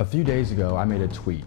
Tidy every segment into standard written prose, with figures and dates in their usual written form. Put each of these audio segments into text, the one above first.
A few days ago, I made a tweet.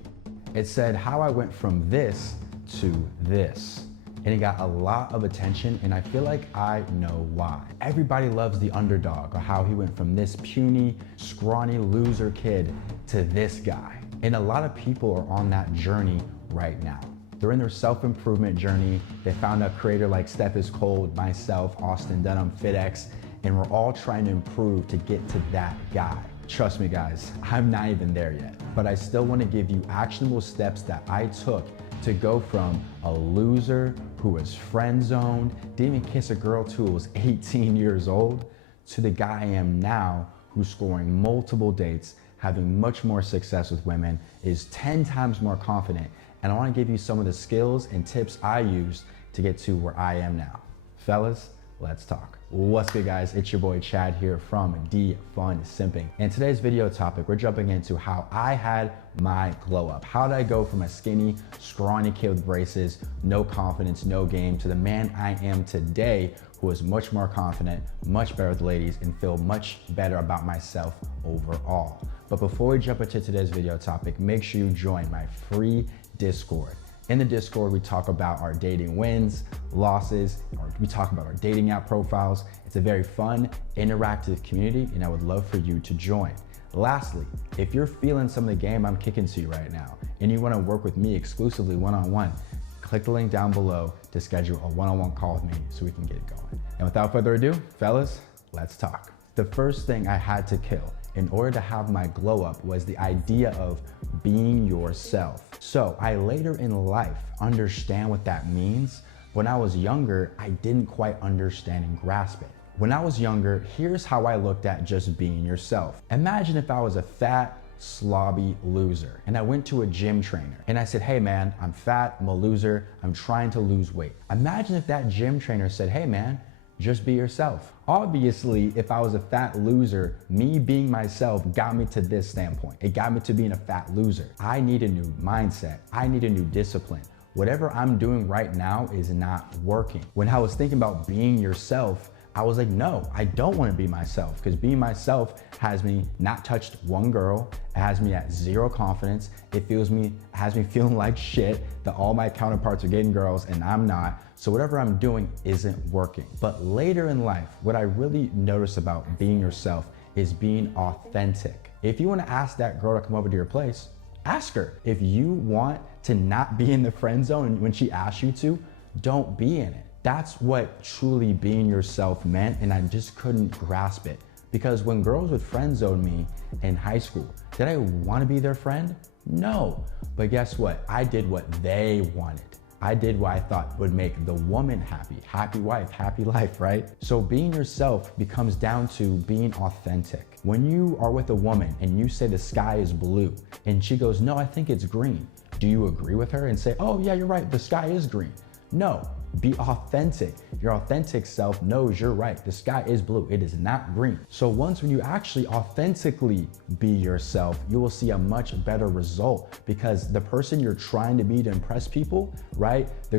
It said how I went from this to this. And it got a lot of attention, and I feel like I know why. Everybody loves the underdog, or how he went from this puny, scrawny loser kid to this guy. And a lot of people are on that journey right now. They're in their self-improvement journey. They found a creator like Steph is Cold, myself, Austin Dunham, FitX, and we're all trying to improve to get to that guy. Trust me guys, I'm not even there yet, but I still want to give you actionable steps that I took to go from a loser who was friend zoned, didn't even kiss a girl till I was 18 years old, to the guy I am now, who's scoring multiple dates, having much more success with women, is 10 times more confident. And I want to give you some of the skills and tips I used to get to where I am now. Fellas, let's talk. What's good guys? It's your boy Chad here from Defund Simping. In today's video topic, we're jumping into how I had my glow up. How did I go from a skinny, scrawny kid with braces, no confidence, no game, to the man I am today, who is much more confident, much better with ladies, and feel much better about myself overall. But before we jump into today's video topic, make sure you join my free Discord. In the Discord, we talk about our dating wins, losses, or we talk about our dating app profiles. It's a very fun, interactive community, and I would love for you to join. Lastly, if you're feeling some of the game I'm kicking to you right now, and you wanna work with me exclusively one-on-one, click the link down below to schedule a one-on-one call with me so we can get it going. And without further ado, fellas, let's talk. The first thing I had to kill in order to have my glow up was the idea of being yourself. So I later in life understand what that means. When I was younger, I didn't quite understand and grasp it. When I was younger, here's how I looked at just being yourself. Imagine if I was a fat, slobby loser and I went to a gym trainer and I said, hey man, I'm fat, I'm a loser, I'm trying to lose weight. Imagine if that gym trainer said, hey man, just be yourself. Obviously, if I was a fat loser, me being myself got me to this standpoint. It got me to being a fat loser. I need a new mindset. I need a new discipline. Whatever I'm doing right now is not working. When I was thinking about being yourself, I was like, no, I don't want to be myself, because being myself has me not touched one girl. It has me at zero confidence. It has me feeling like shit that all my counterparts are getting girls and I'm not. So whatever I'm doing isn't working. But later in life, what I really noticed about being yourself is being authentic. If you want to ask that girl to come over to your place, ask her. If you want to not be in the friend zone when she asks you to, don't be in it. That's what truly being yourself meant, and I just couldn't grasp it. Because when girls would friend zone me in high school, did I want to be their friend? No. But guess what? I did what they wanted. I did what I thought would make the woman happy. Happy wife, happy life, right? So being yourself becomes down to being authentic. When you are with a woman and you say the sky is blue and she goes, no, I think it's green. Do you agree with her and say, oh yeah, you're right, the sky is green? No. Be authentic. Your authentic self knows you're right. The sky is blue. It is not green. So when you actually authentically be yourself, you will see a much better result, because the person you're trying to be to impress people, right? The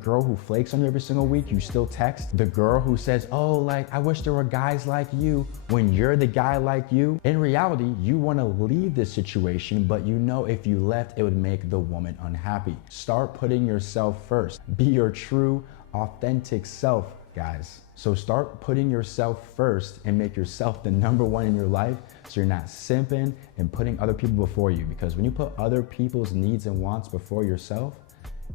girl who flakes on you every single week, you still text. The girl who says, oh, like, I wish there were guys like you, when you're the guy like you. In reality, you want to leave this situation, but you know if you left, it would make the woman unhappy. Start putting yourself first. Be your true, authentic self, guys. So start putting yourself first and make yourself the number one in your life, so you're not simping and putting other people before you. Because when you put other people's needs and wants before yourself,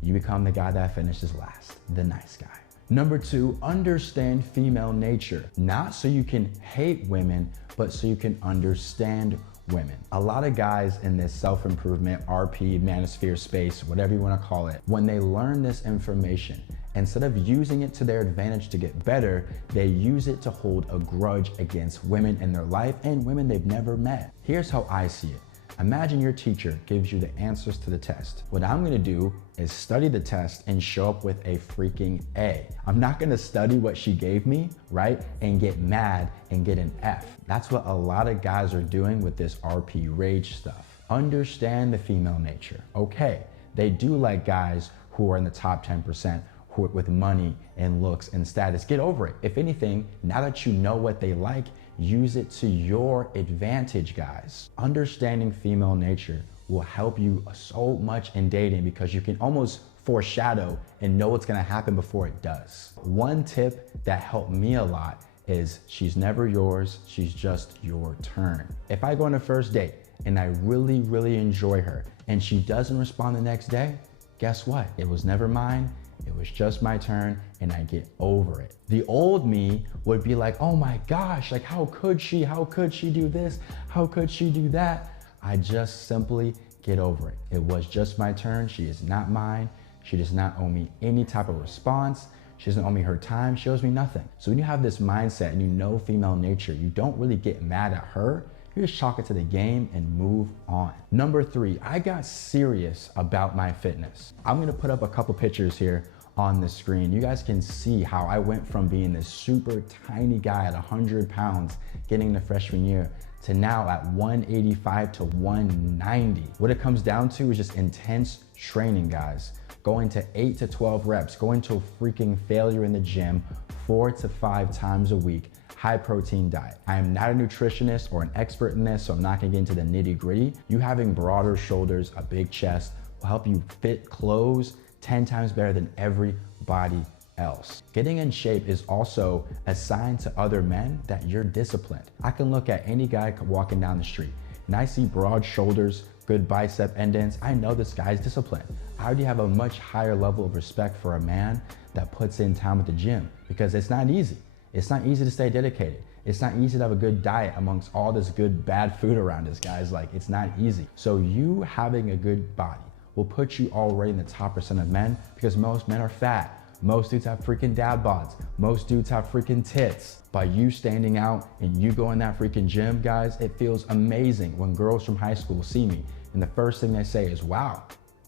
you become the guy that finishes last, the nice guy. Number two, understand female nature. Not so you can hate women, but so you can understand women. A lot of guys in this self-improvement, RP, manosphere space, whatever you want to call it, when they learn this information, instead of using it to their advantage to get better, they use it to hold a grudge against women in their life and women they've never met. Here's how I see it. Imagine your teacher gives you the answers to the test. What I'm gonna do is study the test and show up with a freaking A. I'm not gonna study what she gave me, right? And get mad and get an F. That's what a lot of guys are doing with this RP rage stuff. Understand the female nature. Okay, they do like guys who are in the top 10%, with money and looks and status. Get over it. If anything, now that you know what they like, Use it to your advantage, guys. Understanding female nature will help you so much in dating because you can almost foreshadow and know what's gonna happen before it does. One tip that helped me a lot is she's never yours, she's just your turn. If I go on a first date and I really, really enjoy her and she doesn't respond the next day, guess what? It was never mine, it was just my turn and I get over it. The old me would be like, oh my gosh, like how could she do this? How could she do that? I just simply get over it. It was just my turn, she is not mine. She does not owe me any type of response. She doesn't owe me her time, she owes me nothing. So when you have this mindset and you know female nature, you don't really get mad at her, you just chalk it to the game and move on. Number 3, I got serious about my fitness. I'm gonna put up a couple pictures here on the screen. You guys can see how I went from being this super tiny guy at 100 pounds getting the freshman year to now at 185 to 190. What it comes down to is just intense training, guys. Going to 8 to 12 reps, going to a freaking failure in the gym 4 to 5 times a week, high protein diet. I am not a nutritionist or an expert in this, so I'm not gonna get into the nitty gritty. You having broader shoulders, a big chest will help you fit clothes 10 times better than everybody else. Getting in shape is also a sign to other men that you're disciplined. I can look at any guy walking down the street and I see broad shoulders, good bicep indents. I know this guy's disciplined. I already have a much higher level of respect for a man that puts in time at the gym because it's not easy. It's not easy to stay dedicated. It's not easy to have a good diet amongst all this good, bad food around us, guys. Like, it's not easy. So you having a good body will put you already in the top % of men because most men are fat. Most dudes have freaking dad bods. Most dudes have freaking tits. By you standing out and you go in that freaking gym, guys, it feels amazing when girls from high school see me and the first thing they say is, wow,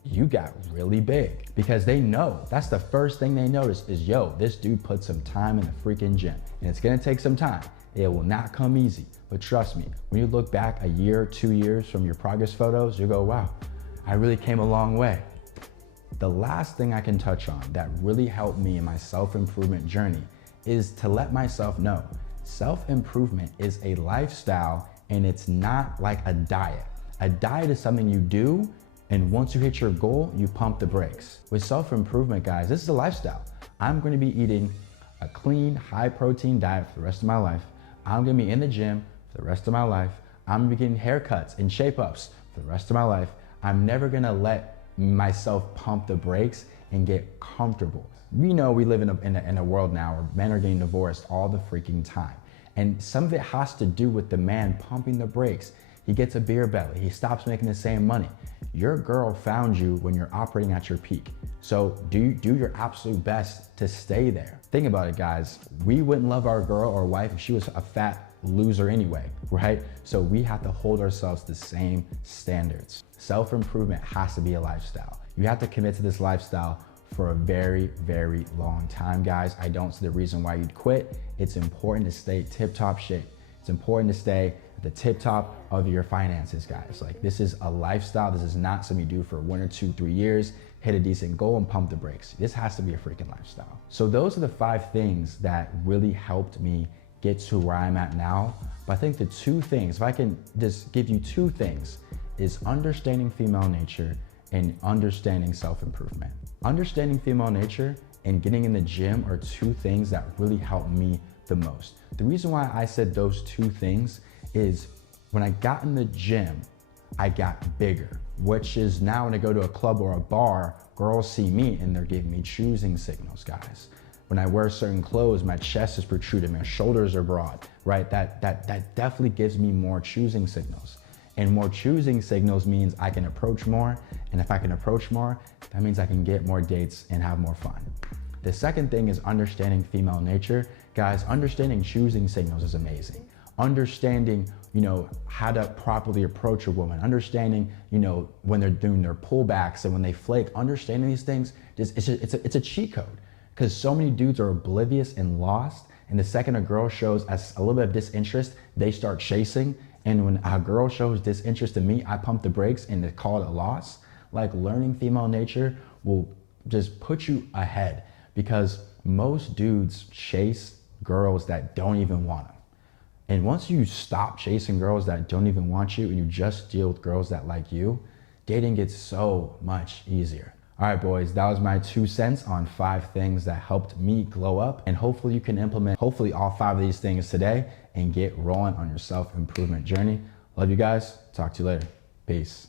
you got really big. Because they know, that's the first thing they notice is, yo, this dude put some time in the freaking gym. And it's gonna take some time. It will not come easy. But trust me, when you look back a year, 2 years from your progress photos, you go, wow, I really came a long way. The last thing I can touch on that really helped me in my self-improvement journey is to let myself know self-improvement is a lifestyle and it's not like a diet. A diet is something you do, and once you hit your goal, you pump the brakes. With self-improvement, guys, this is a lifestyle. I'm gonna be eating a clean, high protein diet for the rest of my life. I'm gonna be in the gym for the rest of my life. I'm gonna be getting haircuts and shape-ups for the rest of my life. I'm never gonna let myself pump the brakes and get comfortable. We know we live in a world now where men are getting divorced all the freaking time. And some of it has to do with the man pumping the brakes. He gets a beer belly, he stops making the same money. Your girl found you when you're operating at your peak. So do your absolute best to stay there. Think about it, guys. We wouldn't love our girl or wife if she was a fat loser anyway, right? So we have to hold ourselves to the same standards. Self-improvement has to be a lifestyle. You have to commit to this lifestyle for a very, very long time, guys. I don't see the reason why you'd quit. It's important to stay tip-top shape. It's important to stay at the tip-top of your finances, guys. Like, this is a lifestyle. This is not something you do for 1 or 2, 3 years, hit a decent goal and pump the brakes. This has to be a freaking lifestyle. So those are the 5 things that really helped me get to where I'm at now. But I think the 2 things, if I can just give you 2 things, is understanding female nature and understanding self-improvement. Understanding female nature and getting in the gym are 2 things that really helped me the most. The reason why I said those 2 things is when I got in the gym, I got bigger, which is now when I go to a club or a bar, girls see me and they're giving me choosing signals, guys. When I wear certain clothes, my chest is protruding, my shoulders are broad, right? That definitely gives me more choosing signals. And more choosing signals means I can approach more. And if I can approach more, that means I can get more dates and have more fun. The second thing is understanding female nature. Guys, understanding choosing signals is amazing. Understanding, how to properly approach a woman, understanding, when they're doing their pullbacks and when they flake, understanding these things, it's a cheat code. Because so many dudes are oblivious and lost. And the second a girl shows us a little bit of disinterest, they start chasing. And when a girl shows disinterest in me, I pump the brakes and they call it a loss. Like, learning female nature will just put you ahead because most dudes chase girls that don't even want them. And once you stop chasing girls that don't even want you and you just deal with girls that like you, dating gets so much easier. All right, boys, that was my 2 cents on 5 things that helped me glow up. And hopefully you can implement hopefully all 5 of these things today and get rolling on your self-improvement journey. Love you guys. Talk to you later. Peace.